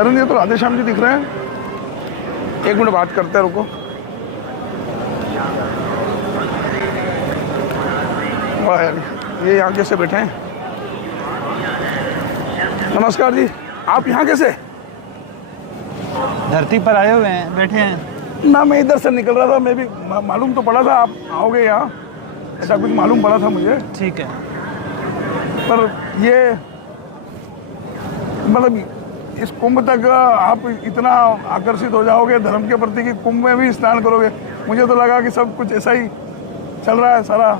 करण ये तो राधे श्याम जी दिख रहे हैं। एक मिनट बात करते हैं, रुको। वाह यार, ये यहाँ कैसे बैठे हैं? नमस्कार जी, आप यहाँ कैसे? धरती पर आए हुए हैं, बैठे हैं ना, मैं इधर से निकल रहा था, मैं भी मालूम तो पड़ा था आप आओगे यहाँ, ऐसा कुछ मालूम पड़ा था मुझे। ठीक है। पर ये मतलब इस कुंभ तक आप इतना आकर्षित हो जाओगे धर्म के प्रति कि कुंभ में भी स्नान करोगे। मुझे तो लगा कि सब कुछ ऐसा ही चल रहा है सारा।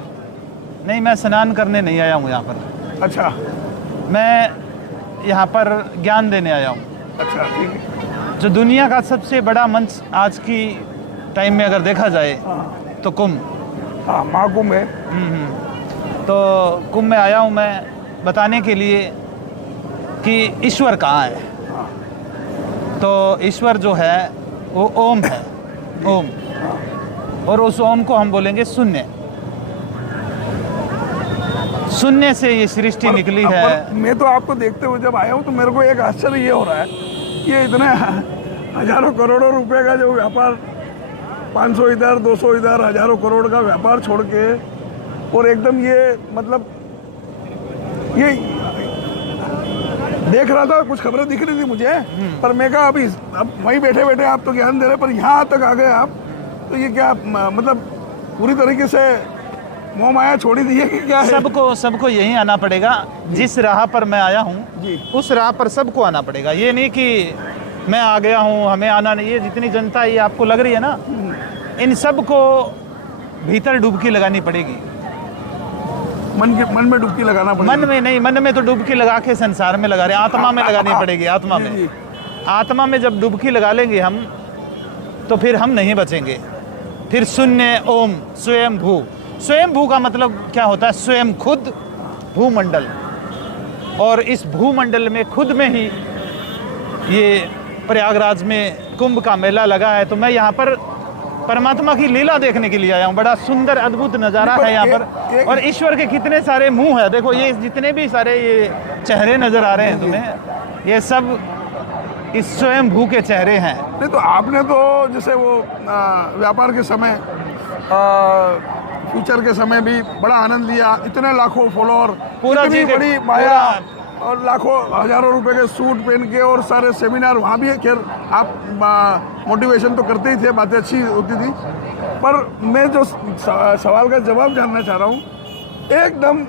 नहीं, मैं स्नान करने नहीं आया हूँ यहाँ पर। अच्छा, मैं यहाँ पर ज्ञान देने आया हूँ। अच्छा, ठीक है। जो दुनिया का सबसे बड़ा मंच आज की टाइम में अगर देखा जाए तो कुंभ। हाँ, महाकुंभ है। तो कुंभ में आया हूँ मैं बताने के लिए कि ईश्वर कहाँ है। तो ईश्वर जो है वो ओम है, ओम। और उस ओम को हम बोलेंगे शून्य। शून्य से ये सृष्टि निकली है। मैं तो आपको देखते हुए जब आया हूँ तो मेरे को एक आश्चर्य ये हो रहा है, ये इतने हजारों करोड़ों रुपए का जो व्यापार, 500 इधर 200 इधर, हजारों करोड़ का व्यापार छोड़ के, और एकदम ये मतलब ये देख रहा था, कुछ खबरें दिख रही थी मुझे, पर मैं कहा अभी अब वहीं बैठे बैठे आप तो ज्ञान दे रहे, पर यहाँ तक आ गए आप, तो ये क्या मतलब पूरी तरीके से मोह माया छोड़ी दी है कि क्या है? सबको यहीं आना पड़ेगा। जिस राह पर मैं आया हूँ उस राह पर सबको आना पड़ेगा। ये नहीं कि मैं आ गया हूँ हमें आना नहीं। ये जितनी जनता ये आपको लग रही है ना, इन सबको भीतर डुबकी लगानी पड़ेगी। मन में डुबकी लगाना पड़ेगा। मन में नहीं, मन में तो डुबकी लगा के संसार में लगा रहे हैं, आत्मा में लगानी पड़ेगी। आत्मा में, आत्मा में जब डुबकी लगा लेंगे हम तो फिर हम नहीं बचेंगे। फिर शून्य ओम स्वयं भू। स्वयं भू का मतलब क्या होता है? स्वयं खुद भूमंडल। और इस भूमंडल में खुद में ही ये प्रयागराज में कुंभ का मेला लगा है। तो मैं यहाँ पर परमात्मा की लीला देखने के लिए आया हूँ। बड़ा सुंदर अद्भुत नज़ारा है यहाँ पर। और ईश्वर के कितने सारे मुंह है। देखो ये जितने भी सारे ये चेहरे नजर आ रहे हैं तुम्हें, ये सब इस स्वयं भू के चेहरे हैं। नहीं तो आपने तो जैसे वो व्यापार के समय, फ्यूचर के समय भी बड़ा आनंद लिया। इतने लाखों फॉलोअर, पूरा इतनी बड़ी माया, और लाखों हजारों रुपए के सूट पहन के, और सारे सेमिनार वहाँ भी है। खैर आप मोटिवेशन तो करते ही थे, बातें अच्छी होती थी, पर मैं जो सवाल का जवाब जानना चाह रहा हूँ, एकदम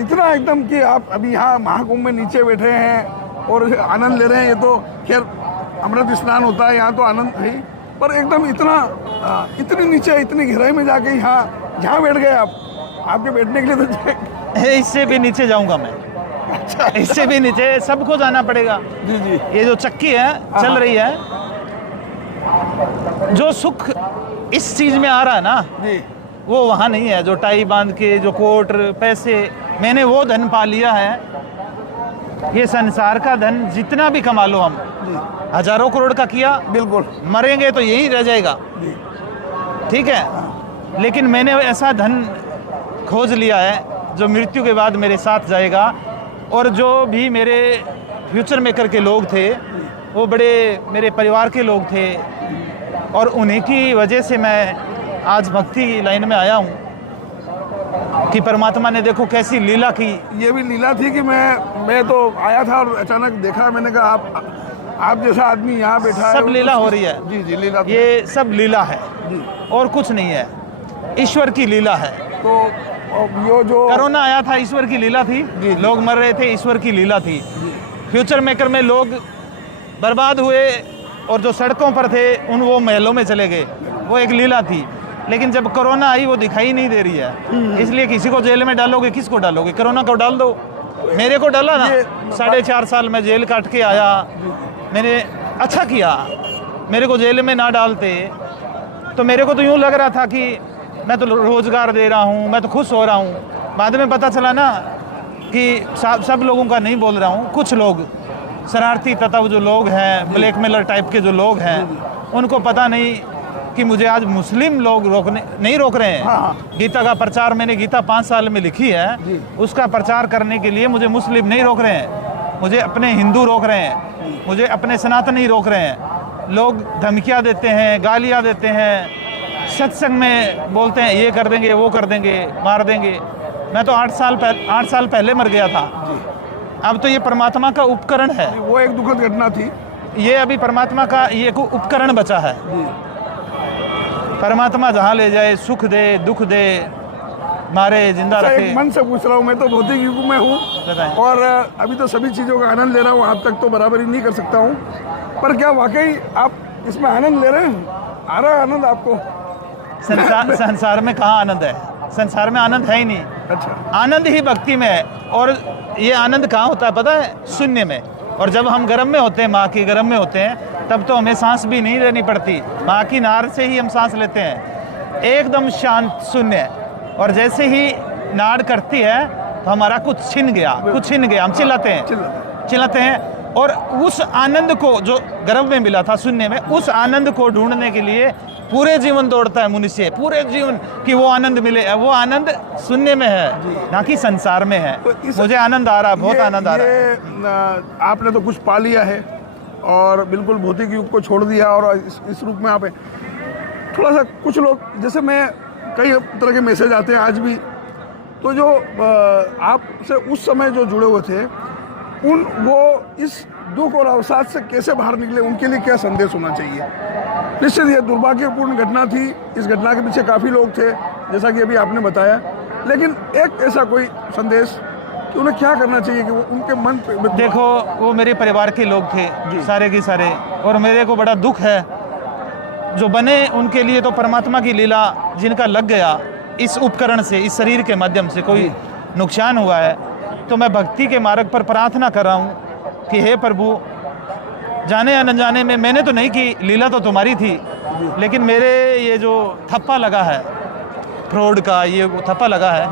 इतना एकदम कि आप अभी यहाँ महाकुंभ में नीचे बैठे हैं और आनंद ले रहे हैं। ये तो खैर अमृत स्नान होता है, यहाँ तो आनंद है, पर एकदम इतनी नीचे, इतनी गहराई में जाके यहाँ जहाँ बैठ गए आप, आपके बैठने के लिए तो इससे भी नीचे जाऊंगा मैं। अच्छा, इससे भी नीचे सबको जाना पड़ेगा। जी जी। ये जो चक्की है चल रही है, जो सुख इस चीज में आ रहा है ना जी, वो वहाँ नहीं है। जो टाई बांध के, जो कोट पैसे, मैंने वो धन पा लिया है। ये संसार का धन जितना भी कमा लो हम, हजारों करोड़ का किया, बिल्कुल मरेंगे तो यही रह जाएगा। ठीक है, लेकिन मैंने ऐसा धन खोज लिया है जो मृत्यु के बाद मेरे साथ जाएगा। और जो भी मेरे फ्यूचर मेकर के लोग थे, वो बड़े मेरे परिवार के लोग थे, और उन्हीं की वजह से मैं आज भक्ति लाइन में आया हूँ कि परमात्मा ने देखो कैसी लीला की। ये भी लीला थी कि मैं तो आया था और अचानक देखा, मैंने कहा आप जैसा आदमी यहाँ बैठा है। सब लीला हो रही है। जी जी, लीला। ये सब लीला है और कुछ नहीं है, ईश्वर की लीला है। तो यो जो कोरोना आया था ईश्वर की लीला थी, लोग मर रहे थे, ईश्वर की लीला थी। फ्यूचर मेकर में लोग बर्बाद हुए और जो सड़कों पर थे वो महलों में चले गए, वो एक लीला थी। लेकिन जब कोरोना आई वो दिखाई नहीं दे रही है, इसलिए किसी को जेल में डालोगे, किसको डालोगे? कोरोना को डाल दो। मेरे को डाला ना, 4.5 साल में जेल काट के आया, मैंने अच्छा किया। मेरे को जेल में ना डालते तो मेरे को तो यूँ लग रहा था कि मैं तो रोज़गार दे रहा हूँ, मैं तो खुश हो रहा हूँ। बाद में पता चला ना कि सब लोगों का नहीं बोल रहा हूँ, कुछ लोग शरारती तत्व जो लोग हैं, ब्लैकमेलर टाइप के जो लोग हैं, उनको पता नहीं कि मुझे आज मुस्लिम लोग नहीं रोक रहे हैं। हाँ। गीता का प्रचार मैंने गीता 5 साल में लिखी है, उसका प्रचार करने के लिए मुझे मुस्लिम नहीं रोक रहे हैं। मुझे अपने हिंदू रोक रहे हैं, मुझे अपने सनातनी रोक रहे हैं। लोग धमकियां देते हैं, गालियां देते हैं, सत्संग में बोलते हैं ये कर देंगे, वो कर देंगे, मार देंगे। मैं तो 8 साल पहले मर गया था। अब तो ये परमात्मा का उपकरण है। वो एक दुखद घटना थी। ये अभी परमात्मा का ये को उपकरण बचा है। परमात्मा जहाँ ले जाए, सुख दे, दुख दे, मारे, जिंदा अच्छा, रखे। एक मन से पूछ रहा हूँ, मैं तो भौतिक युग में हूँ बताएं। और अभी तो सभी चीज़ों का आनंद ले रहा हूँ, आप तक तो बराबरी नहीं कर सकता हूँ, पर क्या वाकई आप इसमें आनंद ले रहे हैं? आ रहा है आनंद आपको? संसार में कहाँ आनंद है? संसार में आनंद है ही नहीं। अच्छा, आनंद ही भक्ति में है। और ये आनंद कहाँ होता है पता है? शून्य में। और जब हम गर्भ में होते हैं, माँ की गर्भ में होते हैं, तब तो हमें सांस भी नहीं लेनी पड़ती, माँ की नार से ही हम सांस लेते हैं, एकदम शांत शून्य। और जैसे ही नाड़ करती है तो हमारा कुछ छिन गया, हम चिल्लाते हैं। और उस आनंद को जो गर्भ में मिला था शून्य में, उस आनंद को ढूंढने के लिए पूरे जीवन दौड़ता है मनुष्य, पूरे जीवन कि वो आनंद मिले। वो आनंद शून्य में है, ना कि संसार में है। तो मुझे आनंद आ रहा है, बहुत आनंद आ रहा है। आपने तो कुछ पा लिया है और बिल्कुल भौतिक युग को छोड़ दिया और इस रूप में आप हैं। थोड़ा सा कुछ लोग, जैसे मैं कई तरह के मैसेज आते हैं आज भी, तो जो आपसे उस समय जो जुड़े हुए थे, वो इस दुख और अवसाद से कैसे बाहर निकले, उनके लिए क्या संदेश होना चाहिए? निश्चित ये दुर्भाग्यपूर्ण घटना थी, इस घटना के पीछे काफ़ी लोग थे, जैसा कि अभी आपने बताया, लेकिन एक ऐसा कोई संदेश कि उन्हें क्या करना चाहिए कि वो उनके मन पे। देखो, वो मेरे परिवार के लोग थे सारे के सारे, और मेरे को बड़ा दुख है जो बने उनके लिए तो परमात्मा की लीला, जिनका लग गया इस उपकरण से, इस शरीर के माध्यम से कोई नुकसान हुआ है। तो मैं भक्ति के मार्ग पर प्रार्थना कर रहा हूँ कि हे प्रभु, जाने अनजाने में मैंने तो नहीं की, लीला तो तुम्हारी थी, लेकिन मेरे ये जो थप्पा लगा है फ्रॉड का, ये थप्पा लगा है,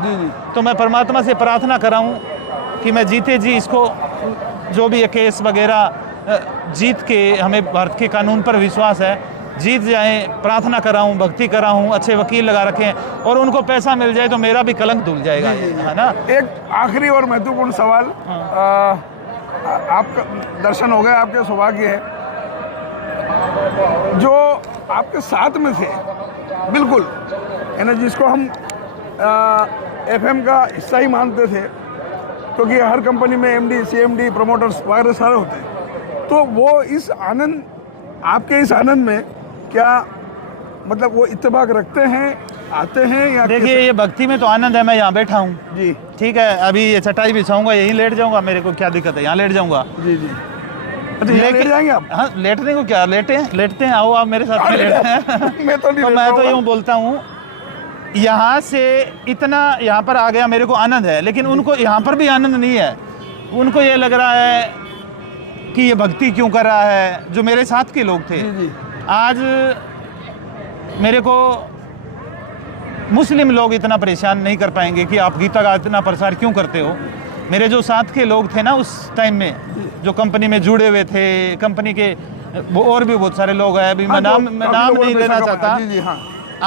तो मैं परमात्मा से प्रार्थना कर रहा हूँ कि मैं जीते जी इसको, जो भी ये केस वगैरह जीत के, हमें भारत के कानून पर विश्वास है, जीत जाएं। प्रार्थना कर रहा हूँ, भक्ति कर रहा हूँ, अच्छे वकील लगा रखे हैं, और उनको पैसा मिल जाए तो मेरा भी कलंक धुल जाएगा, है ना। एक आखिरी और महत्वपूर्ण सवाल, आपका दर्शन हो गए, आपके सौभाग्य है, जो आपके साथ में थे बिल्कुल, है ना, जिसको हम FM का हिस्सा ही मानते थे, क्योंकि हर कंपनी में MD, CMD, प्रमोटर्स वगैरह सारे होते हैं, तो वो इस आनंद, आपके इस आनंद में क्या मतलब वो इत्तेफाक रखते हैं, आते हैं, या देखिए, ये भक्ति में तो आनंद है। मैं यहाँ बैठा हूँ जी, ठीक है, अभी ये चटाई बिछाऊंगा, यहीं लेट जाऊंगा, मेरे को क्या दिक्कत है, यहाँ लेट जाऊंगा। जी जी। अच्छा, लेट जाएंगे आप? हाँ, लेटने को क्या, लेटते हैं, आओ आप मेरे साथ में लेटते हैं। मैं तो नहीं, तो मैं तो यूँ बोलता हूँ, यहाँ से इतना यहाँ पर आ गया, मेरे को आनंद है, लेकिन उनको यहाँ पर भी आनंद नहीं है। उनको ये लग रहा है कि ये भक्ति क्यों कर रहा है, जो मेरे साथ के लोग थे। आज मेरे को मुस्लिम लोग इतना परेशान नहीं कर पाएंगे कि आप गीता का इतना प्रसार क्यों करते हो। मेरे जो साथ के लोग थे ना उस टाइम में, जो कंपनी में जुड़े हुए थे, कंपनी के वो और भी बहुत सारे लोग हैं, अभी मैं नाम नहीं लेना चाहता।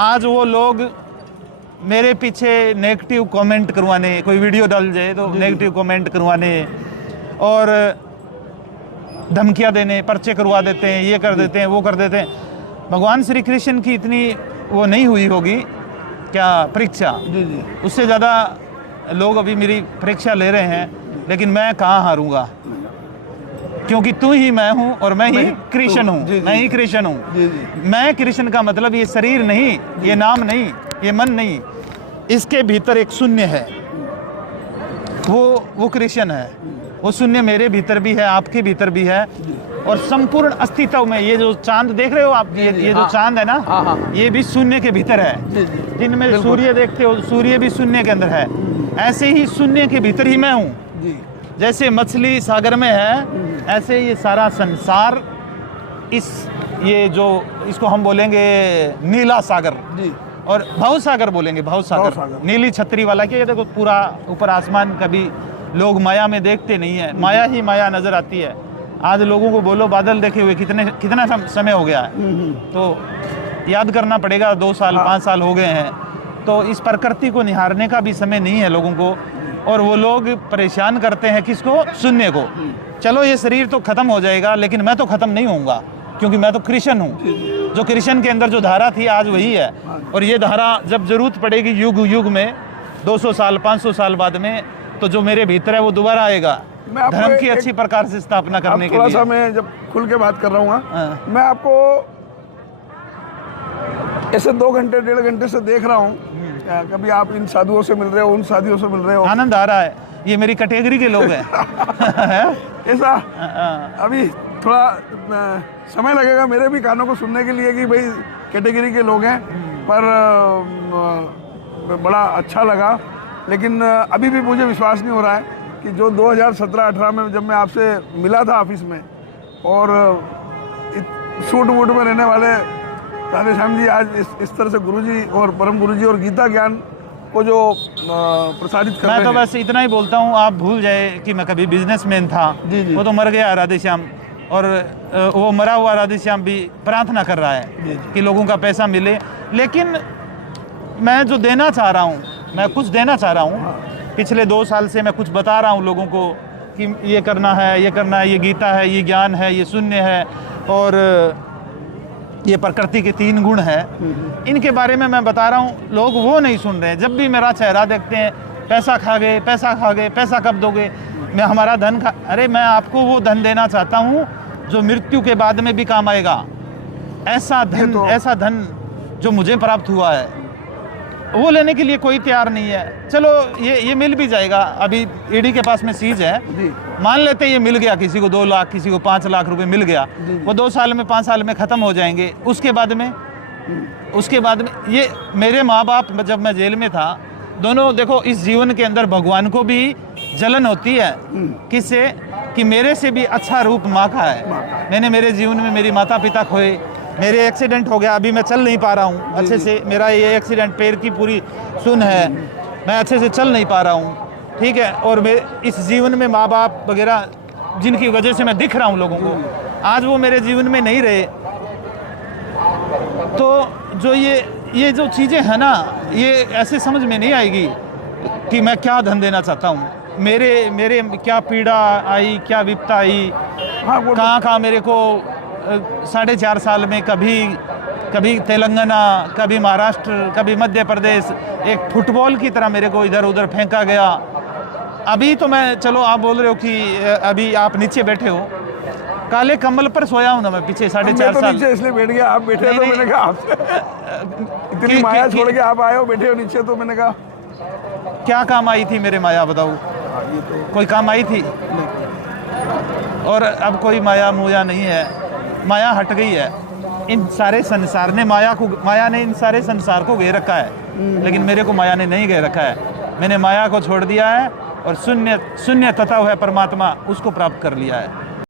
आज वो लोग मेरे पीछे नेगेटिव कमेंट करवाने, कोई वीडियो डाल जाए तो नेगेटिव कमेंट करवाने और धमकियां देने, पर्चे करवा देते हैं, ये कर देते हैं, वो कर देते हैं। भगवान श्री कृष्ण की इतनी वो नहीं हुई होगी क्या परीक्षा, उससे ज़्यादा लोग अभी मेरी परीक्षा ले रहे हैं, लेकिन मैं कहाँ हारूंगा, क्योंकि तू ही मैं हूँ और मैं ही कृष्ण हूँ, मैं ही कृष्ण हूँ। मैं कृष्ण का मतलब ये शरीर नहीं, ये नाम नहीं, ये मन नहीं, इसके भीतर एक शून्य है, वो कृष्ण है। वो शून्य मेरे भीतर भी है, आपके भीतर भी है, और संपूर्ण अस्तित्व में ये जो चांद देख रहे हो आप, ये जो चांद है ना, ये भी शून्य के भीतर है। जिनमें सूर्य देखते हो, सूर्य भी शून्य के अंदर है। ऐसे ही शून्य के भीतर ही मैं हूँ। जैसे मछली सागर में है, ऐसे ये सारा संसार, ये जो इसको हम बोलेंगे नीला सागर, और भाव सागर बोलेंगे, भाव सागर, नीली छतरी वाला। कि ये देखो पूरा ऊपर आसमान, कभी लोग माया में देखते नहीं है, माया ही माया नजर आती है। आज लोगों को बोलो बादल देखे हुए कितना समय हो गया है, तो याद करना पड़ेगा, 2 साल 5 साल हो गए हैं। तो इस प्रकृति को निहारने का भी समय नहीं है लोगों को, और वो लोग परेशान करते हैं किसको, शून्य को। चलो ये शरीर तो खत्म हो जाएगा, लेकिन मैं तो खत्म नहीं होऊंगा, क्योंकि मैं तो कृष्ण हूँ। जो कृष्ण के अंदर जो धारा थी आज वही है, और ये धारा जब जरूरत पड़ेगी युग युग में, 200 साल 500 साल बाद में, तो जो मेरे भीतर है वो दोबारा आएगा मैं आपको धर्म की अच्छी प्रकार से स्थापना करने के थोड़ा लिए। सा मैं जब खुल के बात कर रहा हूँ हाँ। मैं आपको ऐसे 2 घंटे 1.5 घंटे से देख रहा हूँ, कभी आप इन साधुओं से मिल रहे हो, उन साधुओं से मिल रहे हो, आनंद आ रहा है, ये मेरी कैटेगरी के लोग हैं। ऐसा अभी थोड़ा समय लगेगा मेरे भी कानों को सुनने के लिए कि भाई कैटेगरी के लोग हैं, पर बड़ा अच्छा लगा। लेकिन अभी भी मुझे विश्वास नहीं हो रहा है कि जो 2017-18 में जब मैं आपसे मिला था ऑफिस में, और सूट वूट में रहने वाले राधे श्याम जी आज इस तरह से गुरुजी और परम गुरुजी और गीता ज्ञान को जो प्रसारित कर रहे मैं तो हैं। बस इतना ही बोलता हूँ, आप भूल जाए कि मैं कभी बिजनेसमैन था। जी, जी। वो तो मर गया राधे श्याम, और वो मरा हुआ राधे श्याम भी प्रार्थना कर रहा है कि लोगों का पैसा मिले। लेकिन मैं जो देना चाह रहा हूँ, मैं कुछ देना चाह रहा हूँ। पिछले 2 साल से मैं कुछ बता रहा हूँ लोगों को कि ये करना है, ये करना है, ये गीता है, ये ज्ञान है, ये शून्य है, और ये प्रकृति के 3 गुण हैं। इनके बारे में मैं बता रहा हूँ, लोग वो नहीं सुन रहे हैं। जब भी मेरा चेहरा देखते हैं, पैसा खा गए, पैसा खा गए, पैसा कब दोगे, मैं हमारा धन खा, अरे मैं आपको वो धन देना चाहता हूँ जो मृत्यु के बाद में भी काम आएगा। ऐसा धन जो मुझे प्राप्त हुआ है वो लेने के लिए कोई तैयार नहीं है। चलो ये मिल भी जाएगा, अभी ईडी के पास में सीज है, मान लेते ये मिल गया, किसी को 2 लाख, किसी को 5 लाख रुपए मिल गया, वो 2 साल में 5 साल में ख़त्म हो जाएंगे। उसके बाद में ये मेरे माँ बाप जब मैं जेल में था, दोनों देखो, इस जीवन के अंदर भगवान को भी जलन होती है, किससे, कि मेरे से भी अच्छा रूप माँ का है। मैंने मेरे जीवन में मेरी माता पिता खोए, मेरे एक्सीडेंट हो गया, अभी मैं चल नहीं पा रहा हूँ अच्छे से, मेरा ये एक्सीडेंट, पैर की पूरी सुन है, मैं अच्छे से चल नहीं पा रहा हूँ, ठीक है। और मेरे इस जीवन में माँ बाप वगैरह जिनकी वजह से मैं दिख रहा हूँ लोगों को, आज वो मेरे जीवन में नहीं रहे। तो जो ये जो चीज़ें हैं ना, ये ऐसे समझ में नहीं आएगी कि मैं क्या धन देना चाहता हूँ। मेरे क्या पीड़ा आई, क्या विपत्ता आई, कहाँ मेरे को 4.5 साल में कभी तेलंगाना, कभी महाराष्ट्र, कभी मध्य प्रदेश, एक फुटबॉल की तरह मेरे को इधर उधर फेंका गया। अभी तो मैं, चलो आप बोल रहे हो कि अभी आप नीचे बैठे हो, काले कम्बल पर सोया हूँ ना मैं पीछे 4.5 साल। नीचे इसलिए बैठ गया, आप बैठे तो मैंने कहा आपसे इतनी माया छोड़ के आप आए हो, बैठे हो नीचे, तो मैंने कहा क्या काम आई थी मेरे माया, बताओ, कोई काम आई थी? और अब कोई माया मुया नहीं है, माया हट गई है। इन सारे संसार ने माया ने इन सारे संसार को घेर रखा है, लेकिन मेरे को माया ने नहीं घेर रखा है। मैंने माया को छोड़ दिया है और शून्य तत्व है परमात्मा, उसको प्राप्त कर लिया है।